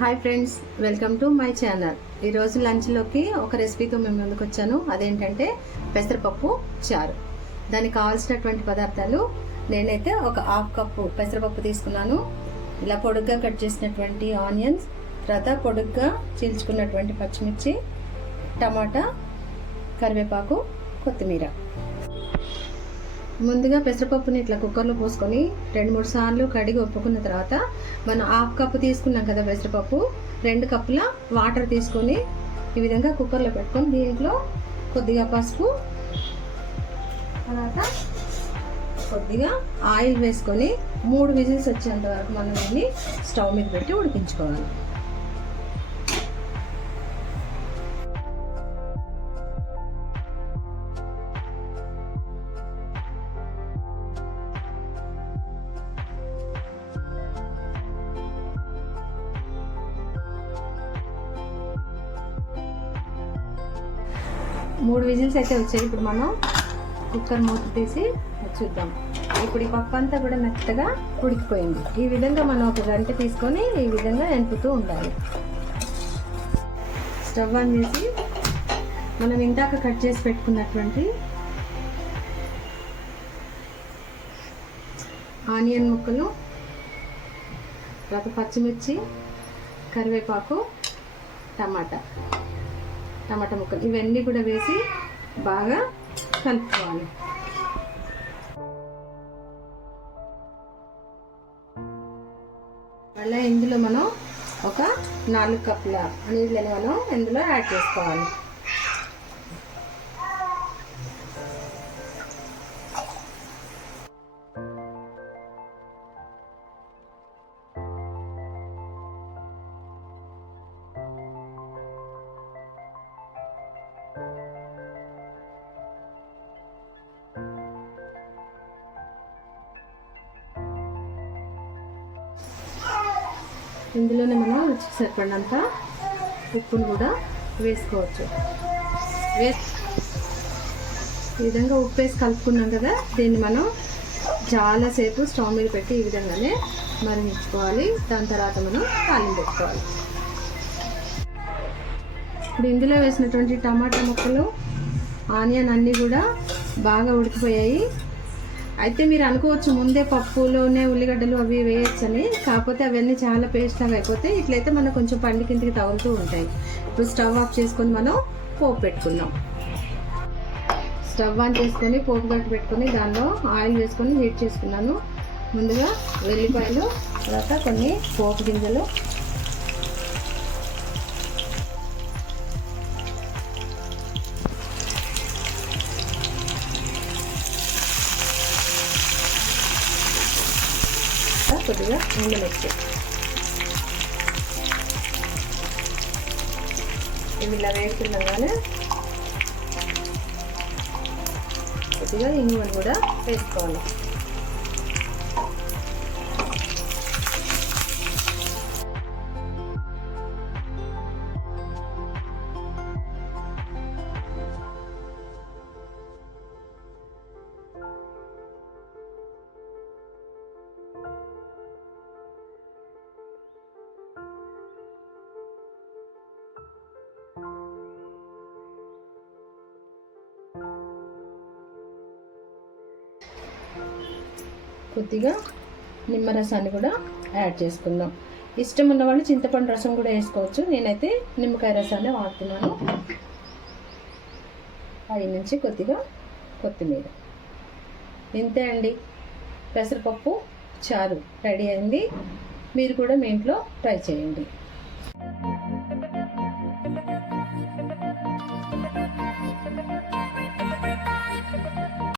Hi friends, welcome to my channel. ఈరోజు లంచ్లోకి ఒక రెసిపీతో మేము ముందుకు వచ్చాను. అదేంటంటే పెసరపప్పు చారు. దానికి కావాల్సినటువంటి పదార్థాలు, నేనైతే ఒక హాఫ్ కప్పు పెసరపప్పు తీసుకున్నాను. ఇలా పొడుగ్గా కట్ చేసినటువంటి ఆనియన్స్, తర్వాత పొడుగ్గా చీల్చుకున్నటువంటి పచ్చిమిర్చి, టమాటా, కరివేపాకు, కొత్తిమీర. ముందుగా పెసరపప్పుని ఇట్లా కుక్కర్లో పోసుకొని 2-3 సార్లు కడిగి ఒప్పుకున్న తర్వాత మనం హాఫ్ కప్పు తీసుకున్నాం కదా పెసరపప్పు, 2 కప్పుల వాటర్ తీసుకొని ఈ విధంగా కుక్కర్లో పెట్టుకొని దీంట్లో కొద్దిగా పసుపు, తర్వాత కొద్దిగా ఆయిల్ వేసుకొని 3 విజిల్స్ వచ్చేంత వరకు మనం దీన్ని స్టవ్ మీద పెట్టి ఉడికించుకోవాలి. మూడు విజిల్స్ అయితే వచ్చాయి. ఇప్పుడు మనం కుక్కర్ మూత తీసి చూద్దాం. ఇప్పుడు ఈ పప్పు అంతా కూడా మెత్తగా ఉడికిపోయింది. ఈ విధంగా మనం 1 గంట తీసుకొని ఈ విధంగా ఎంపుతూ ఉండాలి. స్టవ్ ఆన్ చేసి మనం ఇందాక కట్ చేసి పెట్టుకున్నటువంటి ఆనియన్ ముక్కలు, తర్వాత పచ్చిమిర్చి, కరివేపాకు, టమాటా ముక్కలు ఇవన్నీ కూడా వేసి బాగా కలుపుకోవాలి. మళ్ళీ ఇందులో మనం ఒక 4 కప్పుల నీళ్ళని మనం ఇందులో యాడ్ చేసుకోవాలి. ఇందులోనే మనం రుచికి సరిపడినంత ఉప్పును కూడా వేసుకోవచ్చు. ఈ విధంగా ఉప్పు వేసి కలుపుకున్నాం కదా, దీన్ని మనం చాలాసేపు స్టవ్ మీద పెట్టి ఈ విధంగానే మరిగించుకోవాలి. దాని తర్వాత మనం తాలింపు పెట్టుకోవాలి. ఇప్పుడు ఇందులో వేసినటువంటి టమాటా ముక్కలు, ఆనియన్ అన్నీ కూడా బాగా ఉడికిపోయాయి. అయితే మీరు అనుకోవచ్చు ముందే పప్పులోనే ఉల్లిగడ్డలు అవి వేయచ్చని, కాకపోతే అవన్నీ చాలా పేస్ట్ లాగా అయిపోతాయి. ఇట్లయితే మనకు కొంచెం పండు కిందికి తగులుతూ ఉంటాయి. ఇప్పుడు స్టవ్ ఆఫ్ చేసుకొని మనం పోపు పెట్టుకుందాం. స్టవ్ ఆన్ చేసుకొని పోపు గట్టు పెట్టుకొని దానిలో ఆయిల్ వేసుకొని హీట్ చేసుకున్నాను. ముందుగా వెల్లిపాయలు, తర్వాత కొన్ని పోపు గింజలు, కొద్దిగా ఎండుమిర్చి, ఇవి ఇలా వేసుకున్నాగానే కొద్దిగా ఇంగువను కూడా వేసుకోవాలి. కొద్దిగా నిమ్మరసాన్ని కూడా యాడ్ చేసుకుందాం. ఇష్టం ఉన్న వాళ్ళు చింతపండు రసం కూడా వేసుకోవచ్చు. నేనైతే నిమ్మకాయ రసాన్ని వాడుతున్నాను. పై నుంచి కొద్దిగా కొత్తిమీర. ఇంతే అండి, పెసరపప్పు చారు రెడీ అయింది. మీరు కూడా మీ ఇంట్లో ట్రై చేయండి.